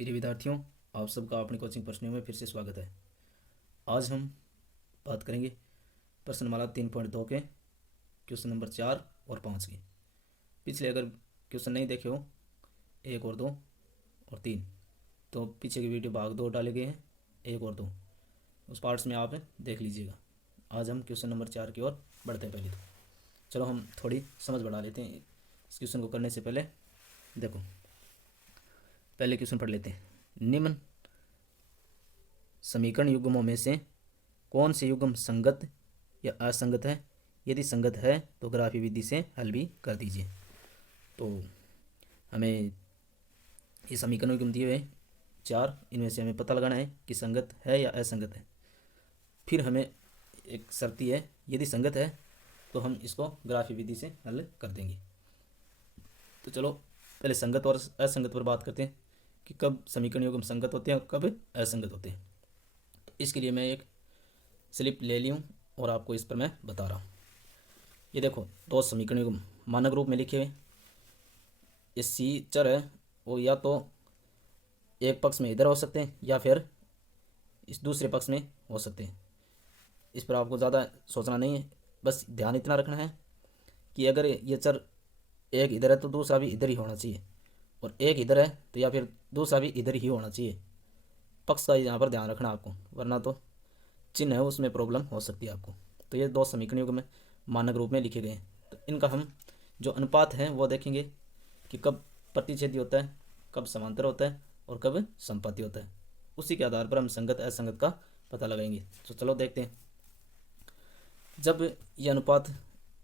प्रिय विद्यार्थियों, आप सबका अपनी कोचिंग प्रश्नों में फिर से स्वागत है। आज हम बात करेंगे प्रश्नमाला 3.2 के क्वेश्चन नंबर 4 और 5 की। पिछले अगर क्वेश्चन नहीं देखे हो 1 और 2 और 3, तो पीछे की वीडियो भाग 2 डाले गए हैं, 1 और 2 उस पार्ट्स में आप देख लीजिएगा। आज हम क्वेश्चन नंबर 4 की ओर बढ़ते हैं। पहले तो चलो हम थोड़ी समझ बढ़ा लेते हैं इस क्वेश्चन को करने से पहले। देखो, पहले क्वेश्चन पढ़ लेते हैं। निम्न समीकरण युग्मों में से कौन से युग्म संगत या असंगत है? यदि संगत है तो ग्राफी विधि से हल भी कर दीजिए। तो हमें ये समीकरण युग्म दिए हुए 4, इनमें से हमें पता लगाना है कि संगत है या असंगत है। फिर हमें एक शर्ती है, यदि संगत है तो हम इसको ग्राफी विधि से हल कर देंगे। तो चलो पहले संगत और असंगत पर बात करते हैं कि कब समीकरण युग्म संगत होते हैं और कब असंगत होते हैं। तो इसके लिए मैं एक स्लिप ले ली हूँ और आपको इस पर मैं बता रहा हूँ। ये देखो, दो समीकरण युग्म मानक रूप में लिखे हुए। ये सी चर है, वो या तो एक पक्ष में इधर हो सकते हैं या फिर इस दूसरे पक्ष में हो सकते हैं। इस पर आपको ज़्यादा सोचना नहीं है, बस ध्यान इतना रखना है कि अगर ये चर एक इधर है तो दूसरा भी इधर ही होना चाहिए, और एक इधर है तो या फिर दूसरा भी इधर ही होना चाहिए। पक्ष का यहाँ पर ध्यान रखना आपको, वरना तो चिन्ह है उसमें प्रॉब्लम हो सकती है आपको। तो ये दो समीकरण युग्म में मानक रूप में लिखे गए हैं। तो इनका हम जो अनुपात है वो देखेंगे कि कब प्रतिच्छेदी होता है, कब समांतर होता है और कब संपाती होता है। उसी के आधार पर हम संगत असंगत का पता लगाएंगे। तो चलो देखते हैं। जब ये अनुपात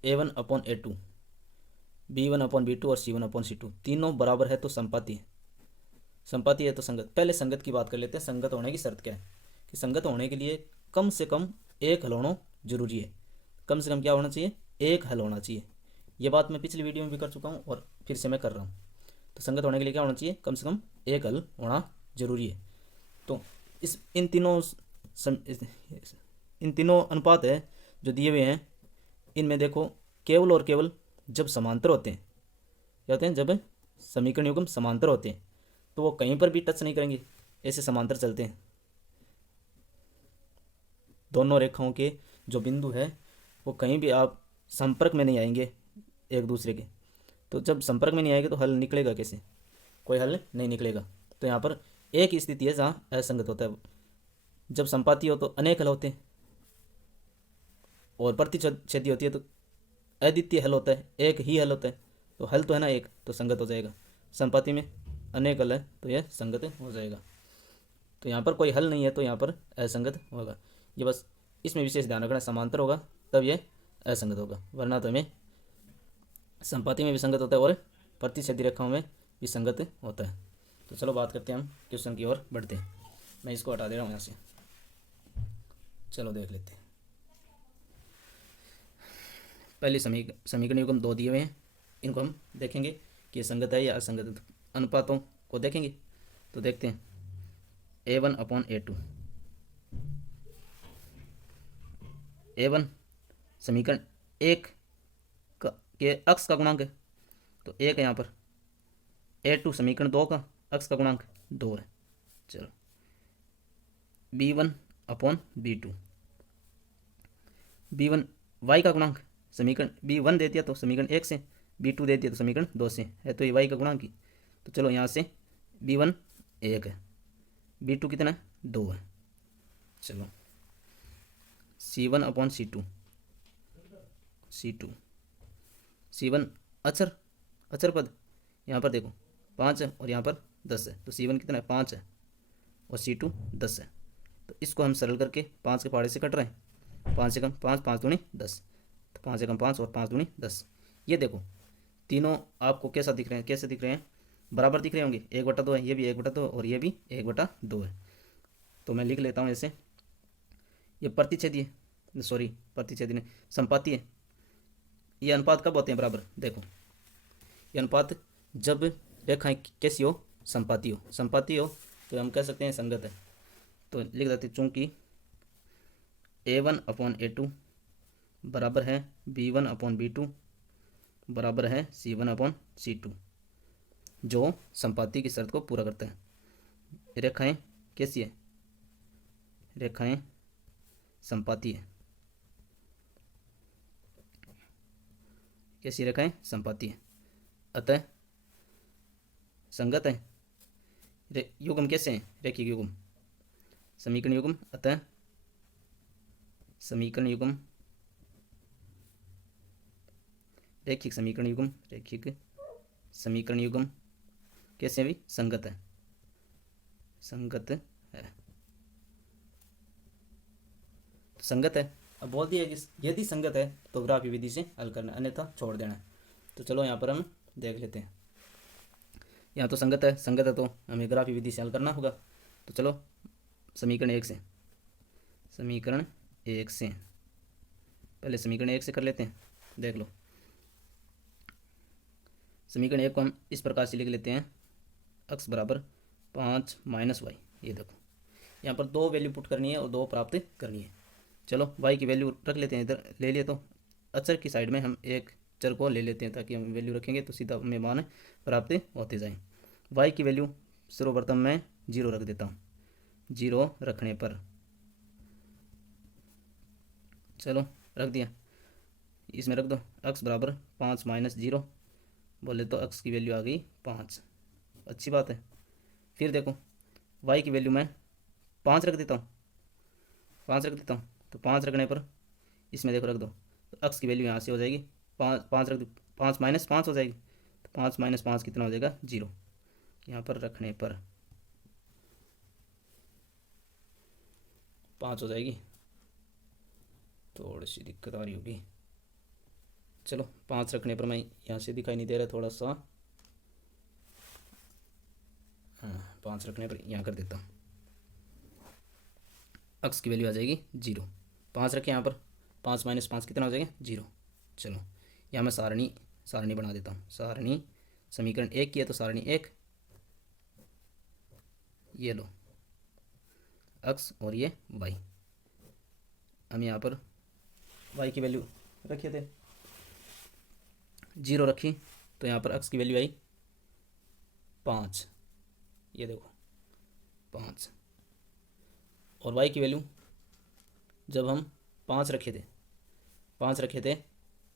A1/A2, B1/B2 और C1/C2 तीनों बराबर है तो संपाती है। संपाती है तो संगत। पहले संगत की बात कर लेते हैं। संगत होने की शर्त क्या है कि संगत होने के लिए कम से कम एक हल होना जरूरी है। कम से कम क्या होना चाहिए? एक हल होना चाहिए। ये बात मैं पिछली वीडियो में भी कर चुका हूँ और फिर से मैं कर रहा हूँ। तो संगत होने के लिए क्या होना चाहिए? कम से कम एक हल होना जरूरी है। तो इन तीनों अनुपात है जो दिए हुए हैं, इनमें देखो केवल और केवल जब समांतर होते हैं, क्या होते हैं? जब समीकरण युग्म समांतर होते हैं तो वो कहीं पर भी टच नहीं करेंगे, ऐसे समांतर चलते हैं। दोनों रेखाओं के जो बिंदु है वो कहीं भी आप संपर्क में नहीं आएंगे एक दूसरे के। तो जब संपर्क में नहीं आएंगे तो हल निकलेगा कैसे? कोई हल नहीं निकलेगा। तो यहाँ पर एक ही स्थिति है जहाँ असंगत होता है। जब संपाती हो तो अनेक हल होते हैं, और प्रतिच्छेदी होती है तो अद्वितीय हल होता है, एक ही हल होता है। तो हल तो है ना एक, तो संगत हो जाएगा। संपाती में अनेक हल है तो यह संगत हो जाएगा। तो यहाँ पर कोई हल नहीं है तो यहाँ पर असंगत होगा। ये बस इसमें विशेष ध्यान रखना, समांतर होगा तब ये असंगत होगा, वरना तो हमें संपाती में विसंगत होता है और प्रतिच्छेदी रेखाओं में विसंगत होता है। तो चलो बात करते हैं, हम क्वेश्चन की ओर बढ़ते हैं। मैं इसको हटा दे रहा हूँ यहाँ से। चलो देख लेते हैं। पहले समीकरण युग्म 2 दिए हुए हैं, इनको हम देखेंगे कि संगत है या असंगत। अनुपातों को देखेंगे तो देखते हैं। A1/A2, A1 समीकरण एक के अक्ष का गुणांक है तो एक है यहाँ पर। A2 समीकरण 2 का अक्ष का गुणांक 2 है। चलो B1/B2, B1 y का गुणांक, समीकरण B1 दे दिया तो समीकरण 1 से, B2 दे दिया तो समीकरण 2 से है, तो ये y का गुणांक ही। तो चलो यहाँ से B1 1 है, B2 कितना है? 2 है। चलो C1/C2, C1 अचर पद, यहाँ पर देखो 5 है और यहाँ पर 10 है, तो C1 कितना है? 5 है और C2 10 है। तो इसको हम सरल करके 5 के पहाड़े से कट रहे हैं। 5 से कम 5, 5 दूनी 10, तो 5 से कम 5 और 5 दूनी 10। ये देखो तीनों आपको कैसा दिख रहे हैं? कैसे दिख रहे हैं? बराबर दिख रहे होंगे। 1/2 है, ये भी 1/2 और ये भी 1/2 है। तो मैं लिख लेता हूँ ऐसे। ये प्रतिच्छेदी है, सॉरी प्रतिच्छेदी नहीं, संपाती है। ये अनुपात कब होते हैं बराबर? देखो ये अनुपात जब रेखाएं कैसी हो? संपाती हो। संपाती हो तो हम कह सकते हैं संगत है। तो लिख देते चूँकि A1/A2 बराबर है B1/B2 बराबर है C1/C2, जो संपाती की शर्त को पूरा करता है। रेखाएं कैसी है, रेखाएं संपाती है, कैसी रेखाएं संपाती है, अतः संगत है। युग्म कैसे हैं, रेखिक युग्म, समीकरण युग्म, अतः समीकरण युग्म, रेखिक समीकरण युग्म, रेखिक समीकरण युग्म कैसे भी संगत है, संगत है, संगत है। अब बोल दिया कि यदि संगत है तो ग्राफी विधि से हल करना, अन्यथा छोड़ देना। तो चलो यहाँ पर हम देख लेते हैं। यहाँ तो संगत है, संगत है तो हमें ग्राफी विधि से हल करना होगा। तो चलो समीकरण एक से, समीकरण एक से पहले समीकरण एक से कर लेते हैं। देख लो, समीकरण एक को हम इस प्रकार से लिख लेते हैं, x बराबर 5 माइनस वाई। ये देखो यहाँ पर दो वैल्यू पुट करनी है और दो प्राप्त करनी है। चलो y की वैल्यू रख लेते हैं, इधर ले लिए तो अचर की साइड में हम एक चर को ले लेते हैं, ताकि हम वैल्यू रखेंगे तो सीधा हमें मान प्राप्त होते जाएँ। y की वैल्यू सर्वप्रथम मैं 0 रख देता हूँ, 0 रखने पर, चलो रख दिया, इसमें रख दो x बराबर 5 माइनस 0, बोले तो x की वैल्यू आ गई 5, अच्छी बात है। फिर देखो y की वैल्यू मैं 5 रख देता हूँ, 5 रख देता हूँ, तो 5 रखने पर इसमें देखो रख दो, तो x की वैल्यू यहाँ से हो जाएगी 5 रख दो, 5 माइनस 5 हो जाएगी, तो 5 माइनस 5 कितना हो जाएगा 0, यहाँ पर रखने पर 5 हो जाएगी। थोड़ी सी दिक्कत आ रही होगी, चलो 5 रखने पर मैं यहाँ से दिखाई नहीं दे रहा थोड़ा सा, हाँ 5 रखने पर यहाँ कर देता हूँ, x की वैल्यू आ जाएगी 0, 5 रखें यहाँ पर, 5 माइनस 5 कितना हो जाएगा 0। चलो यहाँ मैं सारणी बना देता हूँ, सारणी समीकरण एक की है तो सारणी एक, ये लो x और ये y, हम यहाँ पर y की वैल्यू रखे थे 0 रखी, तो यहाँ पर x की वैल्यू आई 5, ये देखो 5, और y की वैल्यू जब हम 5 रखे थे,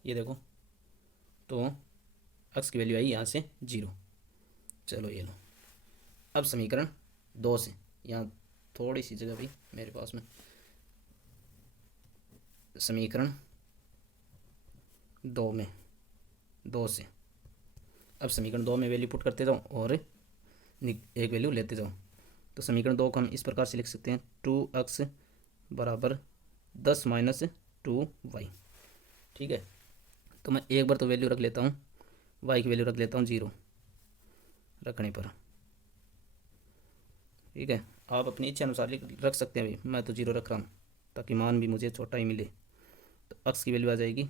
ये देखो, तो x की वैल्यू आई यहाँ से 0। चलो ये लो, अब समीकरण 2 से, यहाँ थोड़ी सी जगह भी मेरे पास में, समीकरण 2 से, अब समीकरण 2 में वैल्यू पुट करते जाओ और एक वैल्यू लेते जाओ। तो समीकरण 2 को हम इस प्रकार से लिख सकते हैं, 2x बराबर 10 माइनस 2y, ठीक है। तो मैं एक बार तो वैल्यू रख लेता हूँ, y की वैल्यू रख लेता हूँ 0 रखने पर, ठीक है। आप अपनी इच्छा अनुसार रख सकते हैं, अभी मैं तो 0 रख रहा हूँ ताकि मान भी मुझे छोटा ही मिले। तो x की वैल्यू आ जाएगी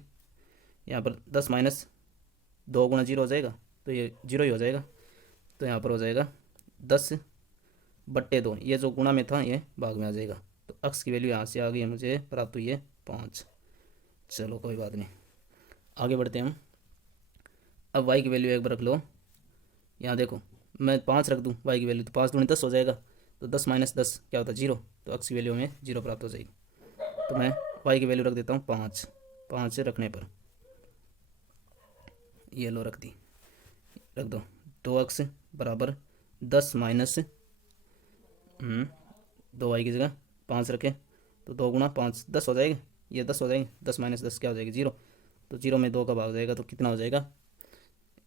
यहाँ पर 10 माइनस 2 गुणा 0 हो जाएगा, तो ये 0 ही हो जाएगा, तो यहाँ पर हो जाएगा 10/2, ये जो गुणा में था ये भाग में आ जाएगा। तो x की वैल्यू यहाँ से आ गई है, मुझे प्राप्त हुई है 5। चलो कोई बात नहीं, आगे बढ़ते हैं हम। अब y की वैल्यू एक बार रख लो, यहाँ देखो मैं 5 रख दूँ y की वैल्यू, तो 5 दूनी 10 हो जाएगा, तो 10 माइनस 10 क्या होता है 0, तो x की वैल्यू में 0 प्राप्त हो जाएगी। तो मैं y की वैल्यू रख देता हूँ 5 रखने पर, ये लो रख दी, रख दो, 2x बराबर 10 माइनस 2y की जगह 5 रखें, तो 2 गुणा 5 10 हो जाएगी, ये 10 हो जाएगी, 10 माइनस 10 क्या हो जाएगी 0, तो 0 में 2 का भाग हो जाएगा, तो कितना हो जाएगा,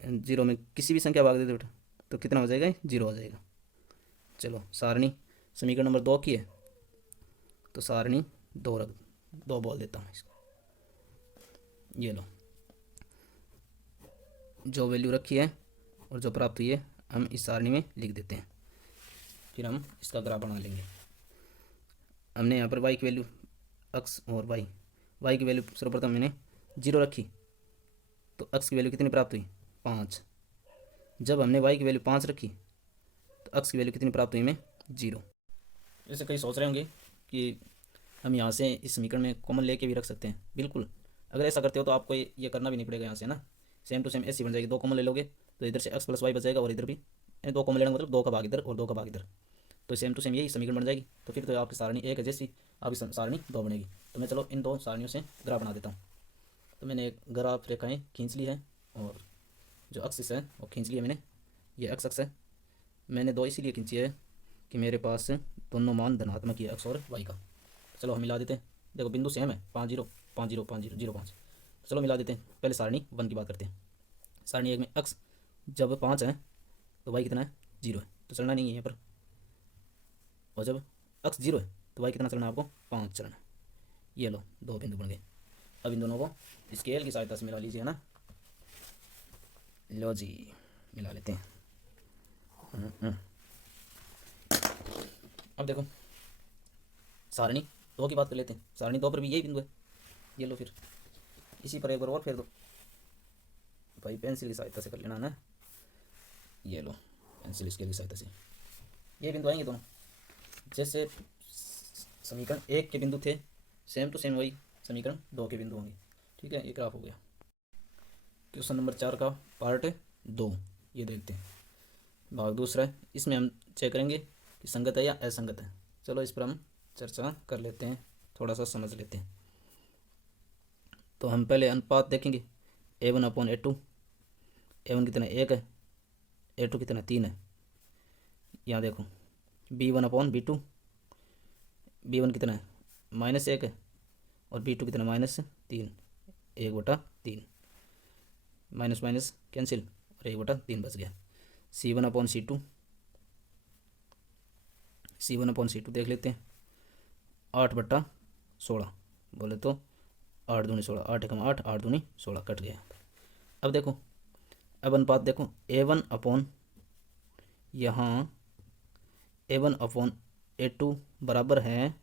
0 में किसी भी संख्या भाग देते बेटा तो कितना हो जाएगा 0 हो जाएगा। चलो सारणी समीकरण नंबर 2 की है, तो सारणी 2 बोल देता हूँ इसको, ये लो जो वैल्यू रखी है और जो प्राप्त हुई है हम इस सारणी में लिख देते हैं, फिर हम इसका ग्राफ बना लेंगे। हमने यहाँ पर y की वैल्यू x और y की वैल्यू सर्वप्रथम मैंने 0 रखी, तो x की वैल्यू कितनी प्राप्त हुई 5। जब हमने y की वैल्यू 5 रखी तो x की वैल्यू कितनी प्राप्त हुई हमें 0। जैसे कई सोच रहे होंगे कि हम यहाँ से इस समीकरण में कॉमन लेके भी रख सकते हैं, बिल्कुल अगर ऐसा करते हो तो आपको ये करना भी नहीं पड़ेगा यहाँ से ना, सेम टू सेम ऐसी बन जाएगी, 2 कॉमन ले लोगे तो इधर से x प्लस वाई बचेगा, और इधर भी 2 कॉमन लेना मतलब 2 का भाग इधर और 2 का भाग इधर, तो सेम टू सेम यही समीकरण बन जाएगी। तो फिर तो आपकी सारणी एक है जैसी, आपकी सारणी दो बनेगी। तो मैं चलो इन दो सारणियों से ग्राफ बना देता हूँ। तो मैंने एक ग्राफ रेखाएं खींच ली है और जो एक्सिस है वो खींच लिया मैंने, ये एक्स अक्स है। मैंने दो इसीलिए खींची है कि मेरे पास दोनों मान धनात्मक ही है, एक्स और वाई का। चलो हम मिला देते हैं। देखो बिंदु सेम है, 5 0 5 0 5 0 0 5। चलो मिला देते हैं। पहले सारणी 1 की बात करते हैं। सारणी 1 में एक्स जब 5 है तो वाई कितना है, 0 है, तो चलना नहीं है यहाँ पर। और जब एक्स 0 है तो वाई कितना चलना है आपको, 5 चलना है। ये लो 2 बिंदु बन गए। अब इन दोनों को स्केल की सहायता से मिला लीजिए, है ना। लो जी मिला लेते हैं। अब देखो सारणी 2 की बात कर लेते हैं। सारणी 2 पर भी यही बिंदु है। ये लो फिर इसी पर एक बार और फेर दो भाई, पेंसिल की सहायता से कर लेना ना। ये लो पेंसिल स्केल की सहायता से ये बिंदु आएंगे दोनों। जैसे समीकरण 1 के बिंदु थे, सेम टू सेम वही समीकरण 2 के बिंदु होंगे। ठीक है, ये ग्राफ हो गया। क्वेश्चन नंबर 4 का पार्ट 2 ये देखते हैं। भाग दूसरा है, इसमें हम चेक करेंगे कि संगत है या असंगत है। चलो इस पर हम चर्चा कर लेते हैं, थोड़ा सा समझ लेते हैं। तो हम पहले अनुपात देखेंगे। A1/A2, A1 कितना 1 है, A2 कितना 3 है। यहाँ देखो B1/B2, B1 कितना है -1 है और B2 कितना -3, 1/3, माइनस माइनस कैंसिल और 1/3 बच गया। C1/C2, C1/C2 देख लेते हैं। 8/16 बोले तो 8 दूनी 16, 8 एकम 8, 8 दूनी 16 कट गया। अब देखो, अब अनुपात देखो, A1/ यहाँ A1/A2 बराबर है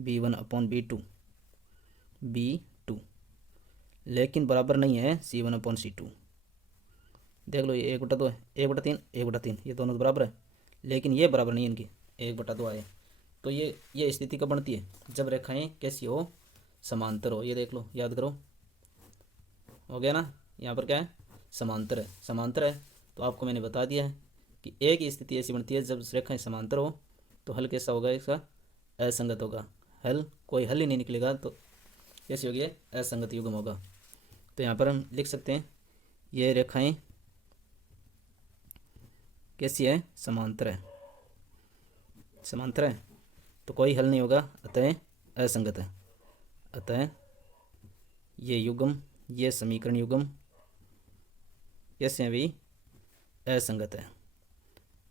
B1/B2, B2, लेकिन बराबर नहीं है C1/C2। देख लो ये 1/2 है, 1/3 1/3, ये दोनों तो बराबर है, लेकिन ये बराबर नहीं है इनकी, 1/2 आए। तो ये स्थिति कब बनती है, जब रेखाएं कैसी हो, समांतर हो। ये देख लो, याद करो, हो गया ना। यहाँ पर क्या है, समांतर है। समांतर है तो आपको मैंने बता दिया है कि एक ही स्थिति ऐसी बनती है जब रेखाएं समांतर हो, तो हल कैसा होगा, इसका असंगत होगा। हल कोई हल ही नहीं निकलेगा तो कैसी होगी, असंगत युग्म होगा। तो यहाँ पर हम लिख सकते हैं ये रेखाएं कैसी है, समांतर है। समांतर है तो कोई हल नहीं होगा, अतः असंगत है। अतः ये युग्म, ये समीकरण युग्म कैसे हैं भी, असंगत है।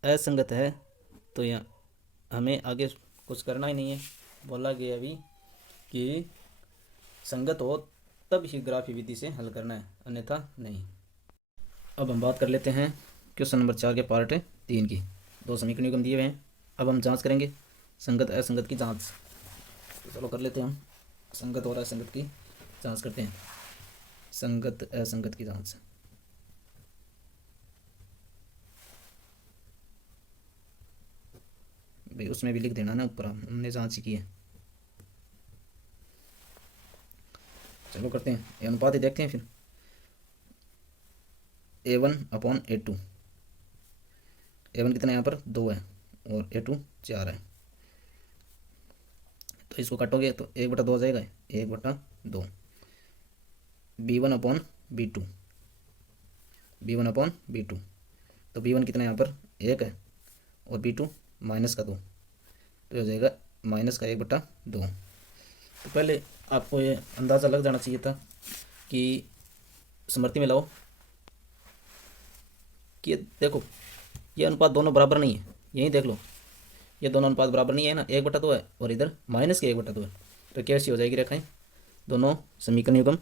असंगत है तो यहाँ हमें आगे कुछ करना ही नहीं है। बोला गया अभी कि संगत हो तब ही ग्राफी विधि से हल करना है, अन्यथा नहीं। अब हम बात कर लेते हैं क्वेश्चन नंबर 4 के पार्ट 3 की। 2 समीकरण युग्म दिए हुए हैं। अब हम जांच करेंगे संगत असंगत की जांच। तो चलो कर लेते हैं, हम संगत और असंगत की जांच करते हैं। संगत असंगत की जांच, भाई उसमें भी लिख देना ना ऊपर, हमने जांच की है। चलो करते हैं, ये अनुपात ही देखते हैं फिर। A1/A2, A1 कितना यहाँ पर 2 है और A2 4 है। तो इसको काटोगे तो 1/2 हो जाएगा, 1/2। B1/B2, B1/B2, तो B1 कितना यहाँ पर 1 है और B2 -2, तो हो जाएगा -1/2। तो पहले आपको ये अंदाज़ा लग जाना चाहिए था कि स्मृति में लाओ कि देखो ये अनुपात दोनों बराबर नहीं है। यहीं देख लो, ये दोनों अनुपात बराबर नहीं है ना, 1/2 है और इधर -1/2 है। तो कैसी हो जाएगी रेखाएं, दोनों समीकरण युग्म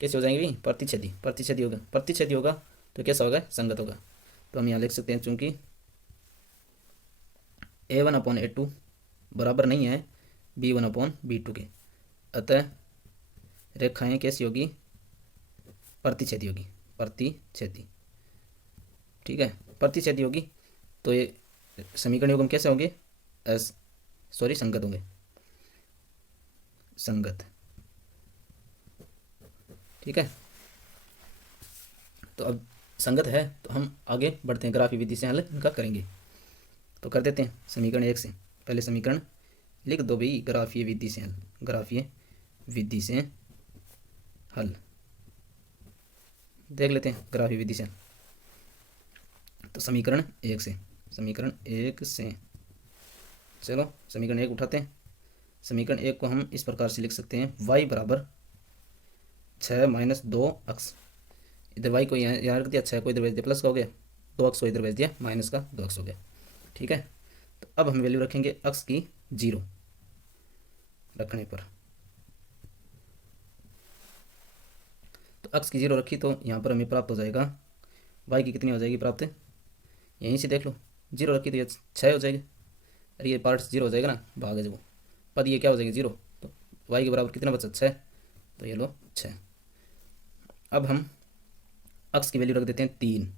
कैसे हो जाएंगे, प्रतिच्छेदी। प्रतिच्छेदी होगा तो कैसा होगा, संगत होगा। तो हम यहाँ लिख सकते हैं, चूंकि A1/A2 बराबर नहीं है B1/B2 के, अतः रेखाएं कैसी होगी, प्रतिच्छेदी होगी। प्रतिच्छेदी, ठीक है, प्रतिच्छेदी होगी। तो ये समीकरण युग्म कैसे होंगे, संगत होंगे, संगत। ठीक है, तो अब संगत है तो हम आगे बढ़ते हैं, ग्राफी विधि से हल इनका करेंगे। तो कर देते हैं समीकरण 1 से। पहले समीकरण लिख दो भाई, ग्राफीय विधि से हल, ग्राफीय विधि से हल देख लेते हैं, ग्राफीय विधि से। तो समीकरण 1 से, समीकरण 1 से चलो समीकरण 1 उठाते हैं। समीकरण 1 को हम इस प्रकार से लिख सकते हैं, y बराबर 6 माइनस 2 अक्स, इधर y को यहाँ रख दिया, 6 को इधर भेज दिया प्लस का हो गया, 2 अक्स को इधर भेज दिया माइनस का 2 अक्स हो गया। ठीक है, तो अब हम वैल्यू रखेंगे अक्स की 0 रखने पर। तो अक्स की 0 रखी तो यहाँ पर हमें प्राप्त हो जाएगा y की कितनी हो जाएगी प्राप्त, यहीं से देख लो, 0 रखी तो ये 6 हो जाएगी, अरे ये पार्ट 0 हो जाएगा ना, भाग है जब वो पद, ये क्या हो जाएगी 0, तो y के बराबर कितना बचा 6, तो ये लो 6। अब हम अक्स की वैल्यू रख देते हैं 3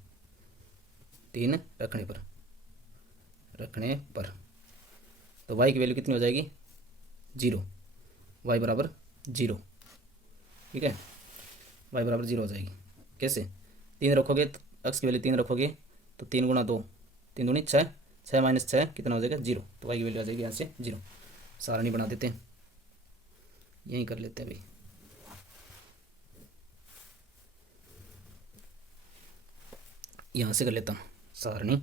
रखने पर तो y की वैल्यू कितनी हो जाएगी 0, y बराबर 0। ठीक है, y बराबर 0 हो जाएगी। कैसे, 3 रखोगे तो अक्स की वैल्यू 3 रखोगे तो 3 गुणा 2, 3 दूनी 6, 6 माइनस 6 कितना हो जाएगा 0, तो y की वैल्यू आ जाएगी यहाँ से 0। सारणी बना देते हैं, यहीं कर लेते हैं भाई। यहाँ से कर लेता हूँ सारणी,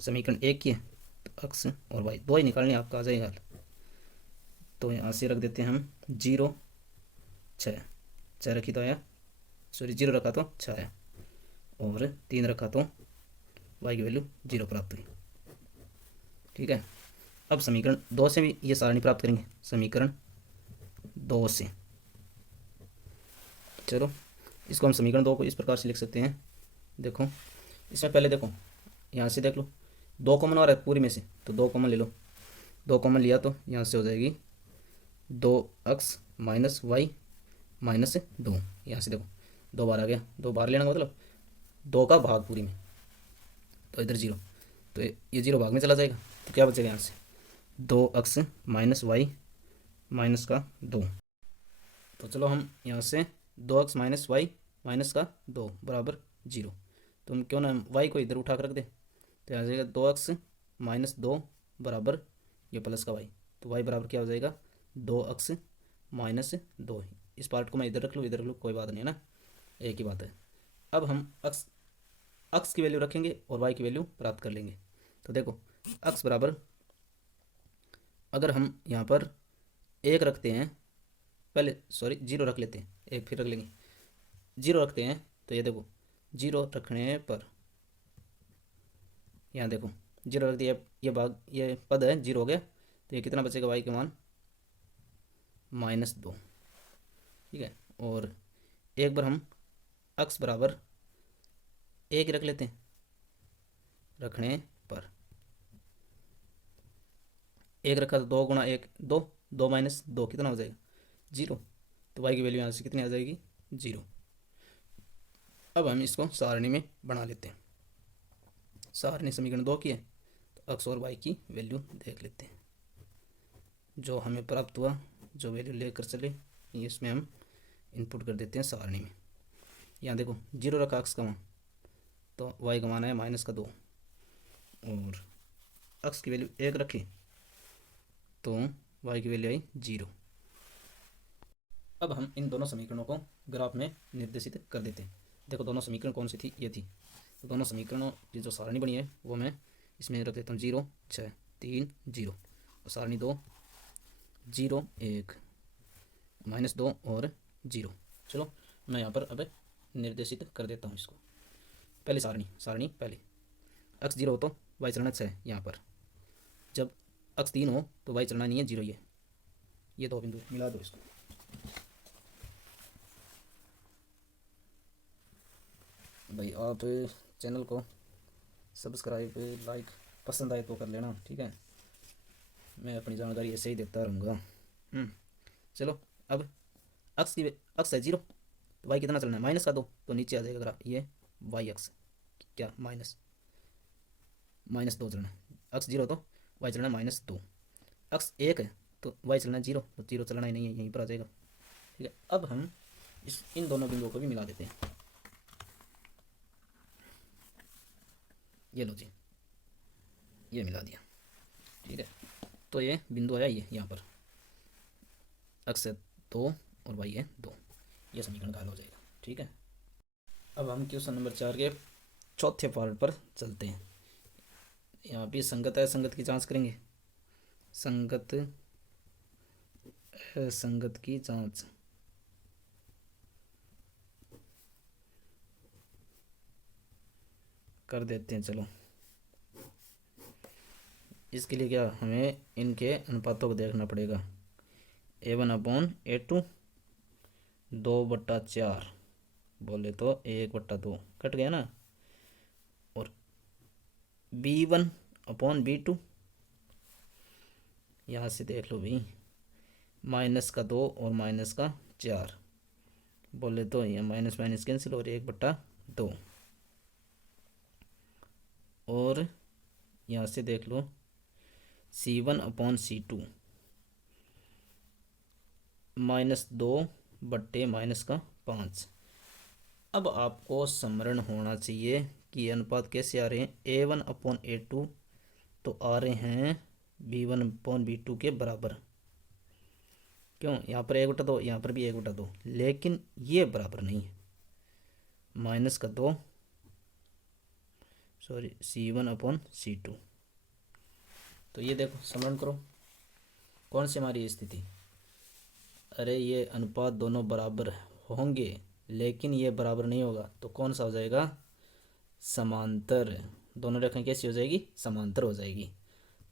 समीकरण 1 की है तो अक्स और y दो ही निकालने, आपका आ जाएगा हल। तो यहाँ से रख देते हैं हम 0 6, 6 रखी तो आया, सॉरी 0 रखा तो 6 आया, और 3 रखा तो y की वैल्यू 0 प्राप्त हुई। ठीक है, अब समीकरण 2 से भी ये सारणी प्राप्त करेंगे, समीकरण 2 से। चलो इसको हम समीकरण 2 को इस प्रकार से लिख सकते हैं, देखो इसमें पहले देखो यहाँ से देख लो, 2 कॉमन आ रहा है पूरी में से, तो 2 कॉमन ले लो, 2 कॉमन लिया तो यहाँ से हो जाएगी 2 अक्स माइनस वाई माइनस 2, यहाँ से देखो 2 बार आ गया, 2 बार लेने का मतलब 2 का भाग पूरी में, तो इधर 0, तो ये 0 भाग में चला जाएगा, तो क्या बचेगा यहाँ से 2 अक्स माइनस वाई माइनस का 2। तो चलो हम यहाँ से 2 अक्स माइनस वाई माइनस का 2 बराबर 0, तो हम क्यों ना वाई को इधर उठा कर रख दे, तो यहाँ जाएगा 2 अक्स माइनस 2 बराबर ये प्लस का वाई, तो वाई बराबर क्या हो जाएगा 2 अक्स माइनस 2। इस पार्ट को मैं इधर रख लूँ, इधर रख लूँ, कोई बात नहीं है ना, एक ही बात है। अब हम अक्स की वैल्यू रखेंगे और वाई की वैल्यू प्राप्त कर लेंगे। तो देखो अक्स बराबर, अगर हम यहाँ पर 1 रखते हैं, पहले सॉरी 0 रख लेते हैं, 1 फिर रख लेंगे, 0 रखते हैं तो ये देखो 0 रखने पर यहाँ देखो 0 रख दिया, ये भाग ये पद है 0 हो गया, तो ये कितना बचेगा y के मान -2। ठीक है, और एक बार हम अक्स बराबर 1 रख लेते हैं रखने पर, 1 रखा तो 2 गुणा 1 2, 2 माइनस 2 कितना हो जाएगा 0, तो y की वैल्यू यहाँ से कितनी आ जाएगी 0। अब हम इसको सारणी में बना लेते हैं, सारणी समीकरण 2 की है, तो अक्स और वाई की वैल्यू देख लेते हैं, जो हमें प्राप्त हुआ, जो वैल्यू लेकर चले इसमें हम इनपुट कर देते हैं सारणी में। यहाँ देखो 0 रखा अक्स का मान, तो वाई का मान है -2, और अक्स की वैल्यू 1 रखी तो वाई की वैल्यू आई 0। अब हम इन दोनों समीकरणों को ग्राफ में निर्देशित कर देते हैं। देखो दोनों समीकरण कौन सी थी, ये थी, तो दोनों समीकरणों की जो सारणी बनी है वो मैं इसमें रख देता हूँ 0 6 3 0, और सारणी 2 0 1 -2 और 0। चलो मैं यहाँ पर अब निर्देशित कर देता हूँ इसको। पहले सारणी पहले अक्स 0 हो तो वाई चलना 6, यहाँ पर जब अक्स 3 हो तो वाई चलना नहीं है 0, ये 2 बिंदु मिला दो इसको। भाई आप चैनल को सब्सक्राइब लाइक पसंद आए तो कर लेना, ठीक है, मैं अपनी जानकारी ऐसे ही देता रहूँगा। चलो अब अक्स है 0, तो वाई कितना चलना है -2, तो नीचे आ जाएगा ग्राफ, ये वाई अक्स क्या -2 चलना है, अक्स 0 तो वाई चलना -2, अक्स 1 है तो वाई चलना 0, तो 0 चलना ही नहीं है, यहीं पर आ जाएगा। ठीक है, अब हम इन दोनों बिंदुओं को भी मिला देते हैं, ये लो जी, ये मिला दिया। ठीक है, तो ये बिंदु आया ये यहाँ पर, x है 2 और y है 2, ये समीकरण का हल हो जाएगा। ठीक है, अब हम क्वेश्चन नंबर 4 के चौथे पार्ट पर चलते हैं। यहाँ भी संगत है संगत की जांच करेंगे। संगत असंगत की जांच। कर देते हैं चलो। इसके लिए क्या, हमें इनके अनुपातों को देखना पड़ेगा। A1/A2 2/4 बोले तो 1/2 कट गया ना। और B1/B2 यहाँ से देख लो भाई, -2 और -4 बोले तो ये माइनस माइनस कैंसिल और 1/2। और यहाँ से देख लो C1/C2 -2/-5। अब आपको स्मरण होना चाहिए कि अनुपात कैसे आ रहे हैं। A1/A2 तो आ रहे हैं B1/B2 के बराबर। क्यों, यहाँ पर 1/2, यहाँ पर भी 1/2, लेकिन ये बराबर नहीं है। -2 सॉरी C1/C2। तो ये देखो स्मरण करो, कौन सी हमारी स्थिति। अरे ये अनुपात दोनों बराबर होंगे, लेकिन ये बराबर नहीं होगा, तो कौन सा हो जाएगा, समांतर। दोनों रेखाएं कैसी हो जाएगी, समांतर हो जाएगी।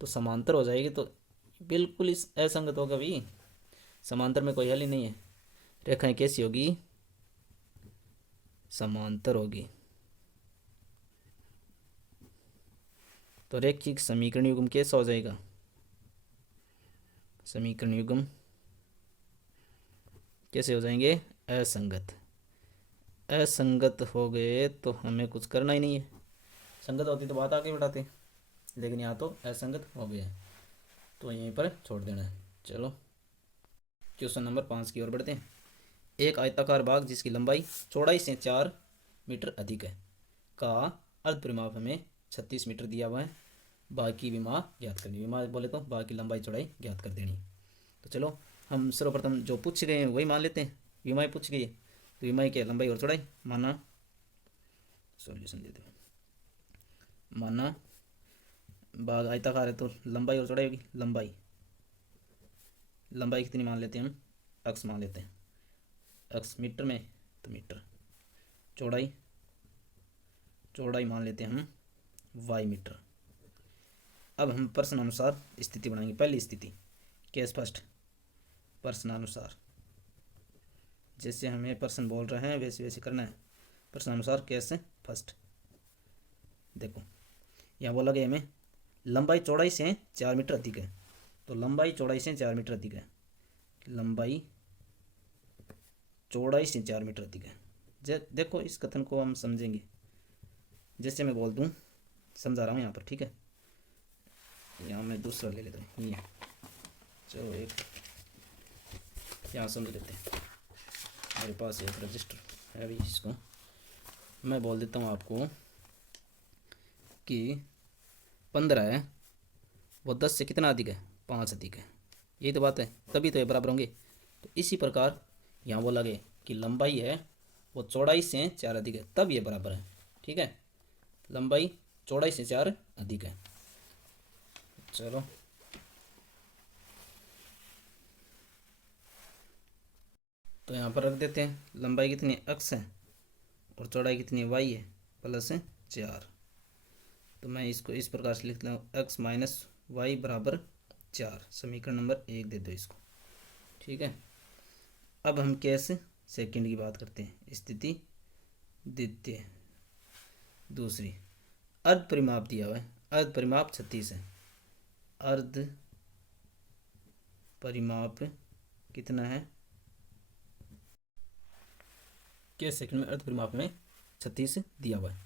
तो समांतर हो जाएगी तो बिल्कुल इस असंगत होगा भी, समांतर में कोई हल ही नहीं है। रेखाएं कैसी होगी, समांतर होगी। तो रैखिक समीकरण युग्म कैसा हो जाएगा, समीकरण युग्म कैसे हो जाएंगे, असंगत। असंगत हो गए तो हमें कुछ करना ही नहीं है। संगत होती तो बात आगे बढ़ाते, लेकिन यहाँ तो असंगत हो गए, तो यहीं पर छोड़ देना है। चलो क्वेश्चन नंबर 5 की ओर बढ़ते हैं। एक आयताकार बाग जिसकी लंबाई चौड़ाई से 4 मीटर अधिक है का अर्ध परिमाप हमें 36 मीटर दिया हुआ है। बाग की विमा ज्ञात करनी। विमा बोले तो बाग की लंबाई चौड़ाई ज्ञात कर देनी। तो चलो हम सर्वप्रथम जो पूछ गए हैं वही मान लेते हैं। विमाएँ पूछ गई है तो विमाएँ क्या, लंबाई और चौड़ाई माना। सॉल्यूशन दे दो। माना बाग आयताकार है तो लंबाई और चौड़ाई होगी। लंबाई कितनी मान लेते हैं हम, अक्स मान लेते हैं। अक्स मीटर में तो मीटर। चौड़ाई मान लेते हैं हम वाई मीटर। अब हम प्रश्नानुसार स्थिति बनाएंगे। पहली स्थिति केस फर्स्ट, प्रश्नानुसार। जैसे हमें प्रश्न बोल रहे हैं वैसे वैसे करना है। प्रश्नानुसार केस फर्स्ट। देखो यहाँ बोला गया हमें लंबाई चौड़ाई से 4 मीटर अधिक है। तो लंबाई चौड़ाई से 4 मीटर अधिक है। लंबाई चौड़ाई से 4 मीटर अधिक है। देखो इस कथन को हम समझेंगे। जैसे मैं बोल दूँ, समझा रहा हूँ यहाँ पर, ठीक है। यहाँ मैं दूसरा ले लेता हूँ, ये चलो एक यहाँ समझ लेते हैं। मेरे पास एक रजिस्टर है अभी, इसको मैं बोल देता हूँ आपको कि 15 है वो 10 से कितना अधिक है, 5 अधिक है। यही तो बात है, तभी तो ये बराबर होंगे। तो इसी प्रकार यहाँ बोला गया कि लंबाई है वो चौड़ाई से 4 अधिक है, तब ये बराबर है। ठीक है, लंबाई चौड़ाई से 4 अधिक है। चलो तो यहाँ पर रख देते हैं। लंबाई कितनी एक्स है और चौड़ाई कितनी वाई है, +4। तो मैं इसको इस प्रकार से लिख लूँ, एक्स माइनस वाई बराबर 4। समीकरण नंबर 1 दे दो इसको। ठीक है, अब हम केस सेकंड की बात करते हैं। स्थिति द्वितीय दूसरी, अर्ध परिमाप दिया हुआ है। अर्ध परिमाप 36 है। अर्ध परिमाप कितना है, केस सेकंड में अर्ध परिमाप में 36 दिया हुआ है।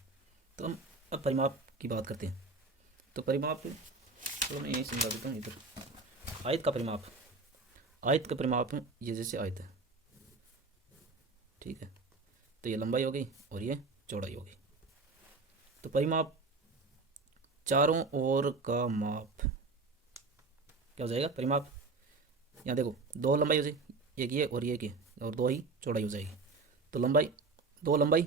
तो हम अब परिमाप की बात करते हैं। तो परिमाप तो मैं यही समझा देता हूँ। इधर आयत का परिमाप, आयत का परिमाप ये जैसे आयत है, ठीक है। तो ये लंबाई हो गई और ये चौड़ाई हो गई। तो परिमाप चारों ओर का माप क्या हो जाएगा, परिमाप। यहाँ देखो दो लंबाई हो जाएगी, एक ये और ये की, और दो ही चौड़ाई हो जाएगी। तो लंबाई, दो लंबाई,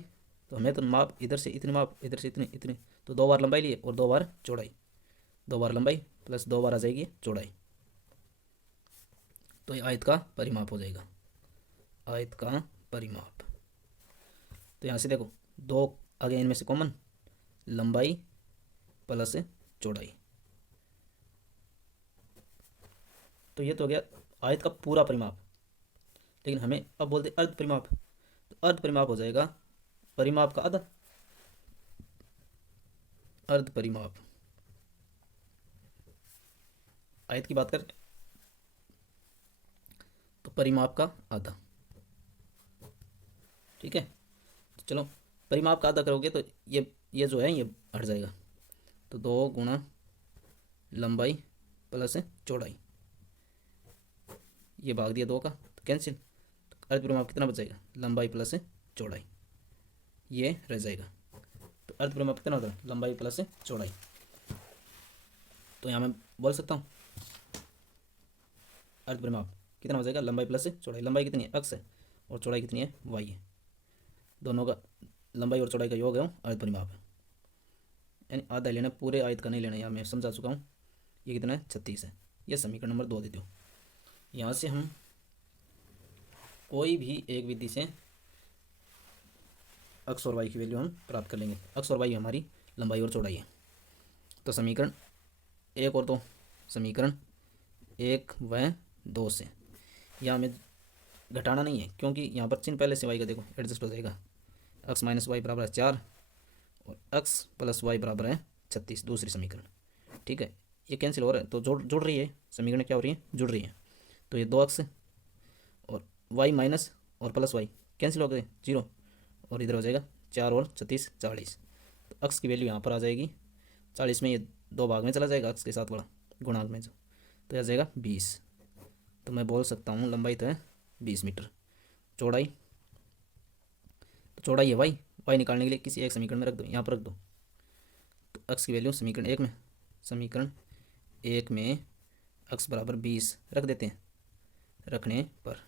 तो हमें तो माप इधर से इतने, माप इधर से इतने इतने, तो दो बार लंबाई लिए और दो बार चौड़ाई, दो बार लंबाई प्लस दो बार आ जाएगी चौड़ाई, तो ये आयत का परिमाप हो जाएगा, आयत का परिमाप। तो यहाँ से देखो दो आ गया इनमें से कॉमन, लंबाई प्लस चौड़ाई, तो ये तो हो गया आयत का पूरा परिमाप। लेकिन हमें अब बोलते अर्ध परिमाप, तो अर्ध परिमाप हो जाएगा परिमाप का आधा, अर्ध परिमाप। आयत की बात करें तो परिमाप का आधा, ठीक है। तो चलो परिमाप का आधा करोगे तो ये जो है ये हट जाएगा, तो 2 गुणा लंबाई प्लस चौड़ाई, ये भाग दिया 2 का तो कैंसिल, तो अर्ध परिमाप कितना बच जाएगा, लंबाई प्लस चौड़ाई, ये रह जाएगा। तो अर्ध परिमाप कितना होता है, लंबाई प्लस चौड़ाई। तो यहाँ मैं बोल सकता हूँ अर्ध परिमाप कितना हो जाएगा, लंबाई प्लस चौड़ाई। लंबाई कितनी है, x है, और चौड़ाई कितनी है, y है। दोनों का लंबाई और चौड़ाई का योग है अर्ध परिमाप है। यानी आधा लेना, पूरे आयत का नहीं लेना, यहाँ मैं समझा चुका हूँ। ये कितना है, 36 है। ये समीकरण नंबर 2 दे दो। यहाँ से हम कोई भी एक विधि से x और y की वैल्यू हम प्राप्त कर लेंगे। x और y हमारी लंबाई और चौड़ाई है। तो समीकरण 1 और 2, समीकरण 1 व 2 से यहाँ हमें घटाना नहीं है, क्योंकि यहाँ पर चिन्ह पहले से y का देखो एडजस्ट हो जाएगा। x माइनस वाई बराबर है 4 और x प्लस वाई बराबर है 36, दूसरी समीकरण, ठीक है। ये कैंसिल हो रहा है तो जुड़ रही है समीकरण, क्या हो रही है, जुड़ रही है। तो ये 2x और y माइनस और प्लस वाई कैंसिल हो गए 0, और इधर हो जाएगा 4 और 36 40। तो x की वैल्यू यहाँ पर आ जाएगी 40 में, ये 2 भाग में चला जाएगा x के साथ वाला गुणांक में जो, तो आ जाएगा 20। तो मैं बोल सकता हूँ लंबाई तो है 20 मीटर, चौड़ाई, तो चौड़ाई है y निकालने के लिए किसी एक समीकरण में रख दो, यहाँ पर रख दो। तो x की वैल्यू समीकरण 1 में x बराबर 20 रख देते हैं। रखने पर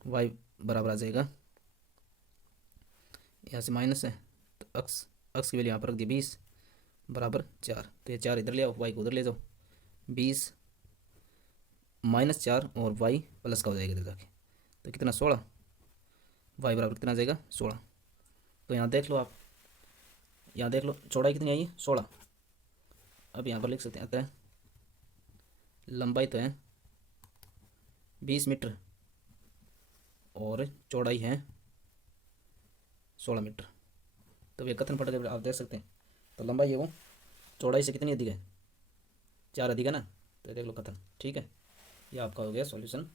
y बराबर आ जाएगा, यहाँ से माइनस है तो x की वैल्यू यहाँ पर रख दी 20 बराबर 4, तो ये 4 इधर ले आओ, y को उधर ले जाओ, 20 माइनस 4 और y प्लस का हो जाएगा इधर जाके, तो कितना 16, y बराबर कितना आ जाएगा 16। तो यहाँ देख लो आप, यहाँ देख लो चौड़ाई कितनी आई है 16। अब यहाँ पर लिख सकते हैं अतः लंबाई तो है 20 मीटर और चौड़ाई है 16 मीटर। तो ये कथन पढ़ के आप देख सकते हैं। तो लंबाई है वो चौड़ाई से कितनी अधिक है, 4 अधिक है ना। तो देख लो कथन, ठीक है। ये आपका हो गया सॉल्यूशन।